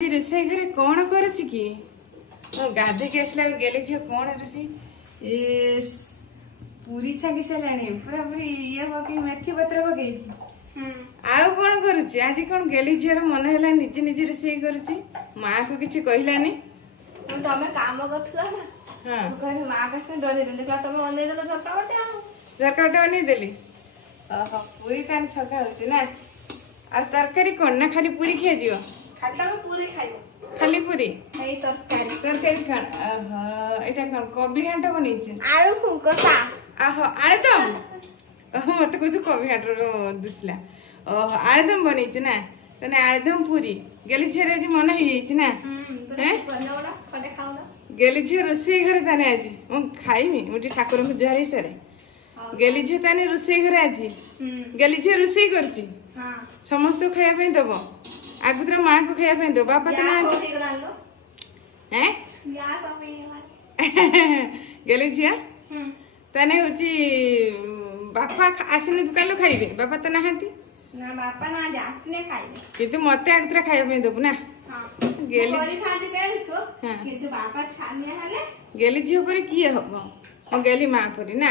रोषे घरे कौन करुच्ची कि गाधे के आसला गेले झील कौन रोषे पूरी छांगी सारे पूरा पूरी ये पकई मेथी पत्र पकई आउ कौन करुच्ची आज कौन गेली झील मन है निजे निजे रोषे करुच्ची माँ को किसी कहलानी तुम काम कर माँ का डर तुम बंदे झरका बटे बन पूरी तान छका हो तरकारी कौन ना खाली पूरी खिया जीव खाली पूरी तरकारी कौन एटा कौन कोबी घांट बन आलू कसा आलुदम मत कुछ कोबी घाट दुसला आलुदम बन ना तेने आलुदम पूरी गेली झील आज मन हो गेली झील रोषे घरे ताने आज मुझे खाइमी मुझे ठाकुर को जुहार सारे गेली झील ताने रोषे घरे आज गेली झील रोषे कर समस्त खाया दब आगुतरा माँ को खाया दो बापा तो ना गेली झिया ताने हूँ बापा आसने दुकान खाइबे बापा तो नहांती किंतु मते आगुतरा खाया दबु ना गेली झील पर किए हम मो गेली माँ परी ना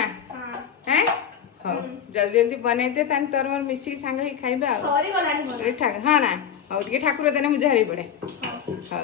हैं हाँ जल्दी जल्दी बनईदे तोर मोर मिसिक सांग खाइबा हाँ ना हौ ठाकुर देने मुझे हारी पड़े हाँ